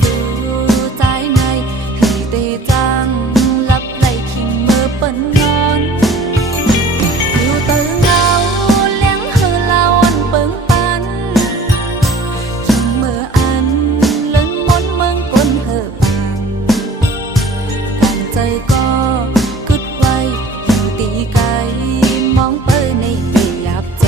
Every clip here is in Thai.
สู่ใจในให้เตจังลับไหลคิงเมื่อเปิ้นนอนอยู่เตอเงาเลี้ยงเฮอลาวันเปิงปันคิงเมื่ออันเลินมนเมืองกนเฮอปังการใจก็กึดไว้อยู่ตีไกลมองเปิ้นในเปียบใจ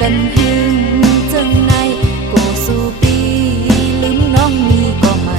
กันหึงจังในโกสู่ปีลืมน้องมีก็มา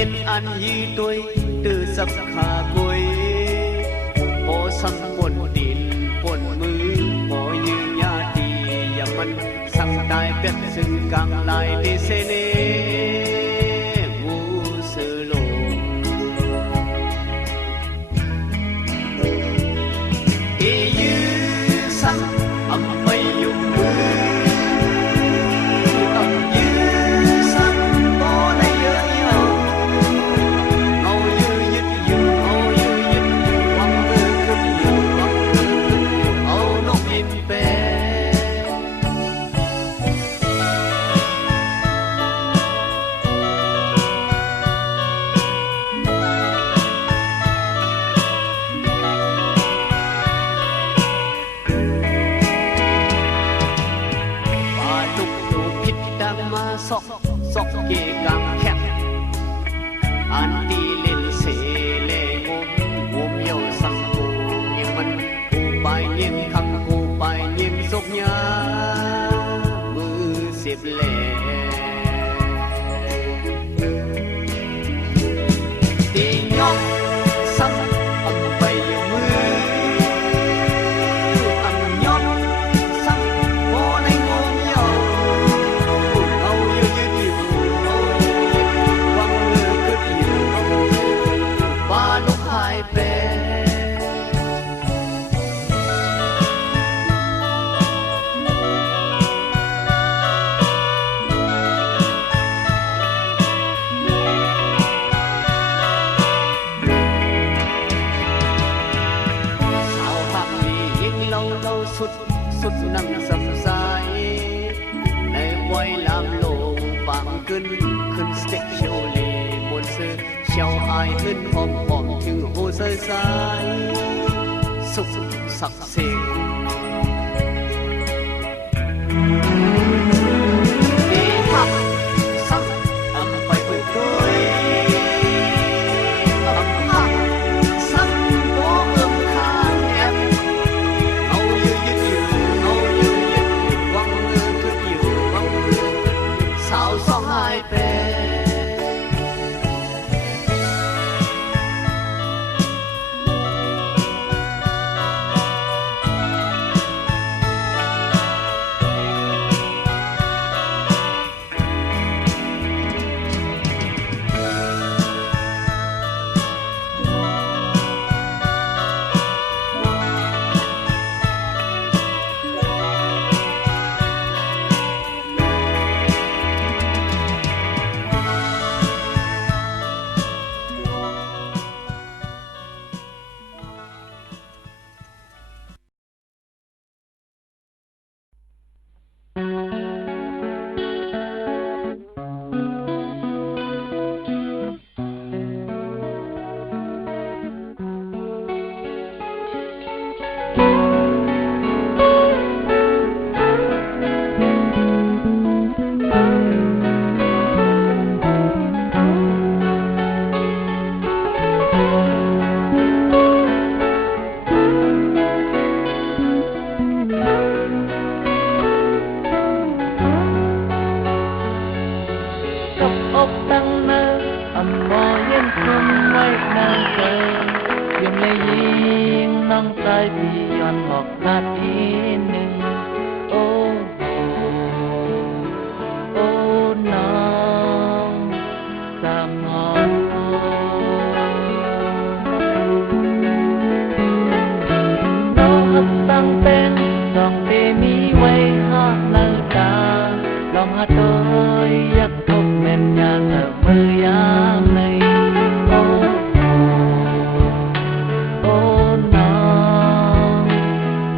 yên an y tôi từ dập khả cuối bỏ xăm buồn tin buồn mư bỏ như nhà tì ya mình sang đai biết dừng càng lại để xe nê ngu sơ lộ ý như sang âm bay dùng mưa âm như sang bỏ này nhớ nhau ngầu như dứt dừng ngầu như dứt dừng quăng mưa cướp nhiều quăng mưa cướp nhiều âu nó im bé sọc sọc kê càng khét an ti lên xe lệ ngôm yêu sang cô nhưng mình cô bài nhiên khăng cô bài nhiên dốc nhá mưa xếp lệ thì nhóc sang âm bay mưa âm nhóc sang cô này ngôm nhauสุดนำสำสายในไว้ลำโลงบางขึ้นสเต็กโชเลบนเสื้อเชียวอายขึ้นหอมถึงโหเสื้อสายสุขสักเสกดีทักสักอำไปเปิดด้วยอำพักสักโบเอิมคางแอบเอายืดสาวสองหายไป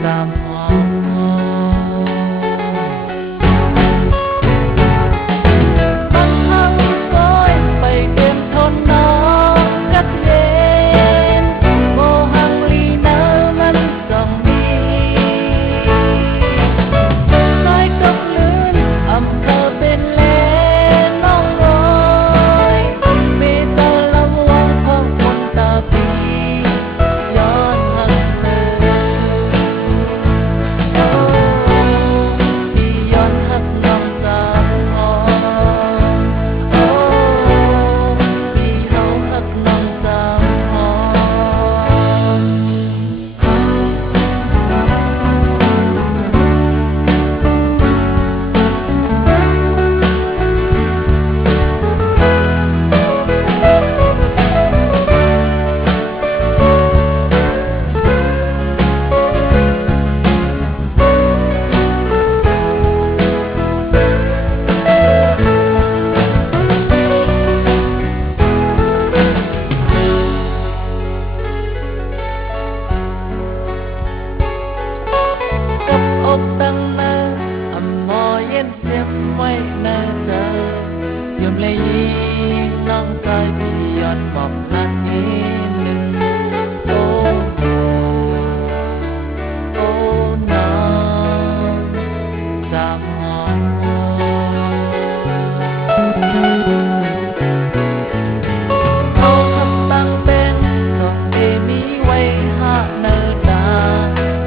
Ram หักอีหนึ่งโอ้โอ้น้องจำหอมเขาทำตั้งเป็นส่งเอมีไว้หาเนินตา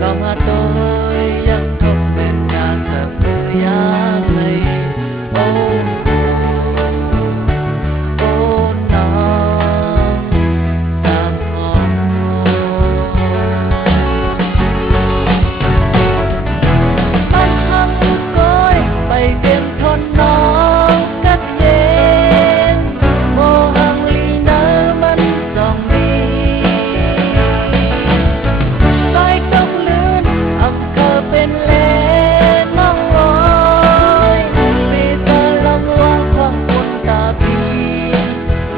ลองหาตัวยังทบเป็นงานแต่เพื่อยากเลยโอ้โอ้น้องจำหอมปันทำทุกก้อยไปเตรียมทนน้องกัดเย็นโมหังลีเนอมันสองดีซอยตกลื่นอำเภอเป็นเลนน้องวอยปีเตอร์ลำวางของคนตาพี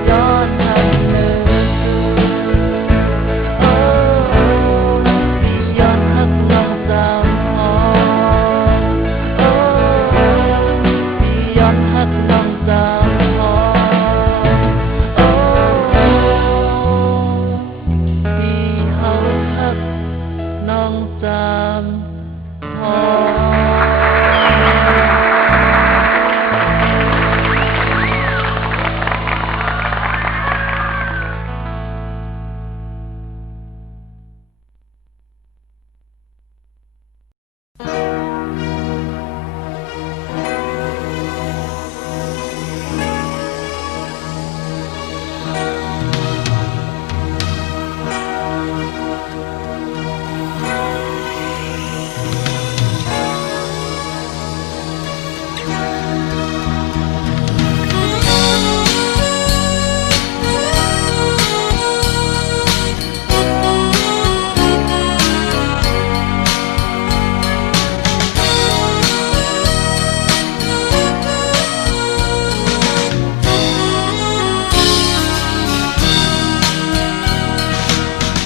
ย้อนทางเนินโอ้พี่ย้อนหักน้องสาวหอมโอ้พี่ย้อนหักน้องสาวหอมโอ้พี่เฮาหักน้องสามหอ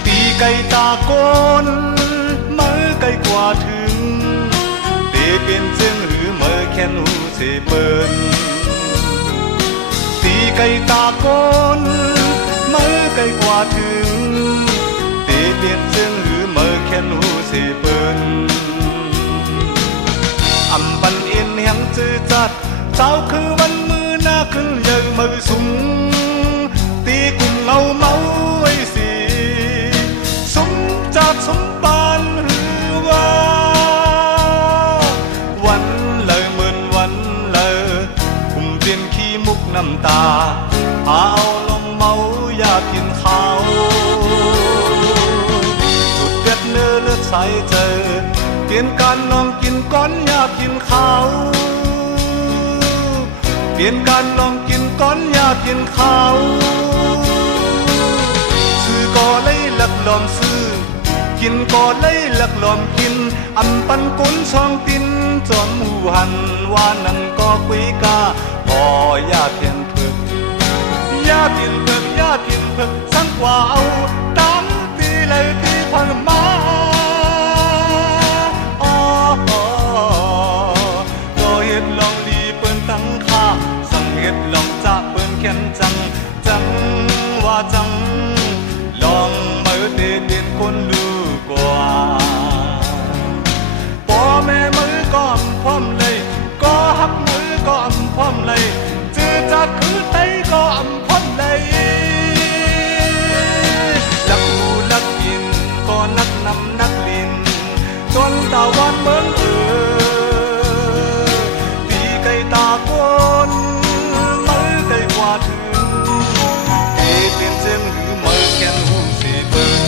ตีไก่ตาโกนมือไก่กว่าถึงเตเป็นเจิงหรือมือแค่นหูเสเปินตีไก่ตาโกนมือไก่กว่าถึงเตเป็นเจิงหรือมือแค่นหูเสเปินอำปันเอ็นแห่งจือจัดเจ้าคือวันมือหน้าขึ้นเยอะมือสูงตีกุ่มเงาเมาไว้สิสมจากสมบานหรือว่าวันเลยเหมือนวันเลยกุ่มเตียนขี้มุกน้ำตาเอาลงเมาอยากกินข้าวสุดเด็ดเนื้อเลือดใสเจอเปลี่ยนการลองกินก้อนอยากกินข้าวเปลี่ยนการลองกินก้อนอยากกินข้าวซื้อก็เลยหลักลอมซื้อกินก็เลยหลักลอมกินอำปันกุนช่องตินจอมหูหันว่านั่นก็คุยกาพอยาเพียนเพิกยาเพียนเพิกยาเพียนเพิกสังกว่าเอาตั้งตีเลยตีควันมาก็เฮ็ดลองดีเปิ้นตั้งค่าสั่งเฮ็ดลองจะเปิ้นแค้นจังจังว่าจังลองมือเด็ดเด่นคนดูกว่าพ่อแม่มือก็อำพร้อมเลยก็หักมือก็อำพร้อมเลยจือจัดคือไตก็อำพร้อมเลยลักหูลักกินก็นักนำนักลินจนตาวันเมืองตีไก่ตาโกนมือไก่กว่าถึงเอเปลี่ยนเจมหรือมือแค้นหูสิเบิ่ง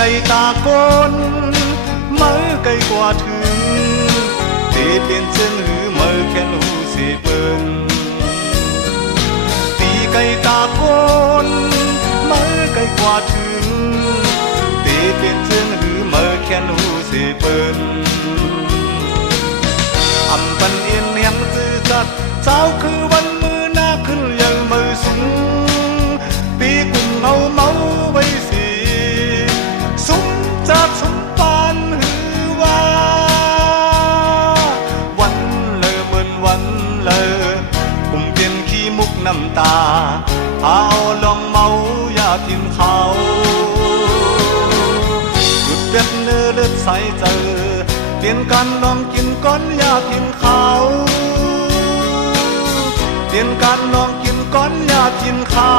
ไก่ตาก้นมือไก่กว่าถึงตีเปลี่ยนเชิงหือมือแค่หูสิเปิ้นตีไก่ตาก้นมือไก่กว่าถึงตีเปลี่ยนเชิงหือมือแค่หูสิเปิ้นอำปันเอียนเนียงซื่อจัดเจ้าคือวันมือหน้าขึ้นยังมือสูงปีกุ่มเอาเมาไว้สิสุมจากสมปานหือว่าวันเลยเหมือนวันเลยกุ่มเปลี่ยนขี้มุกน้ำตาเอาลองเมาอย่าทิ้งเขาหยุดเด็ดเนื้อเลือดใสเจอเปลี่ยนการลองกินก้อนอย่าทิ้งเขาเปลี่ยนการลองกินก้อนอย่าทิ้งเขา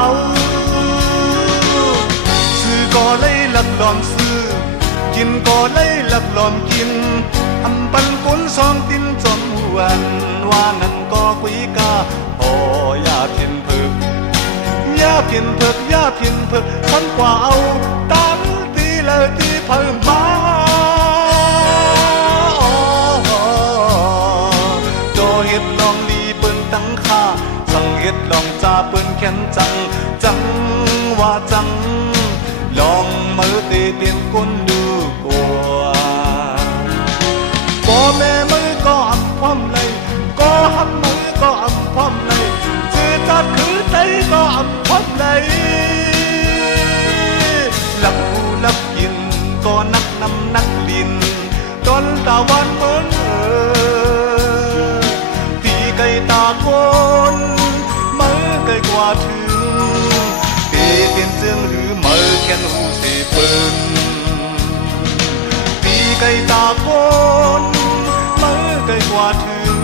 ซื้อก็เลยหลักหลอมซื้อกินก็เลยหลักหลอมกินอำปันกุนซองตินจนหวนว่านั้นก็คุยกาโอ้อย่าเพียนเพิกอย่าเพียนเพิกอย่าเพียนเพิกฉันกว่าเอาตั้งตีเลยตีเพิ่มมาโดเฮ็ดลองลีเปิ้นตั้งค่าสั่งเฮ็ดลองจ่าเปิ้นแค้นจังจังว่าจังลองมือตีเปลี่ยนคนดูกว่าพ่อแม่มือก็อับพร้อมเลยก็หักมือก็อับพร้อมเลยจือตัดคือใจก็อับพร้อมเลยหลับหูหลับกินก็นักนำนักลินจนตาวันเหมือนตีไก่ตาโกนมือไก่กว่าถึงตีเปลี่ยนเจืองหรือมือแค่หูสิเปิ้นตีไก่ตาโกนมือไก่กว่าถึง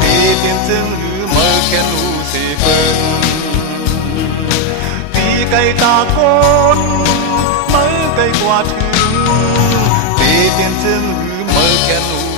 ตีเปลี่ยนเจืองหรือมือแค่หูสิเปิ้นตีไก่ตาโกนมือไก่กว่าถึงตีเปลี่ยนเจืองหรือมือแค่หู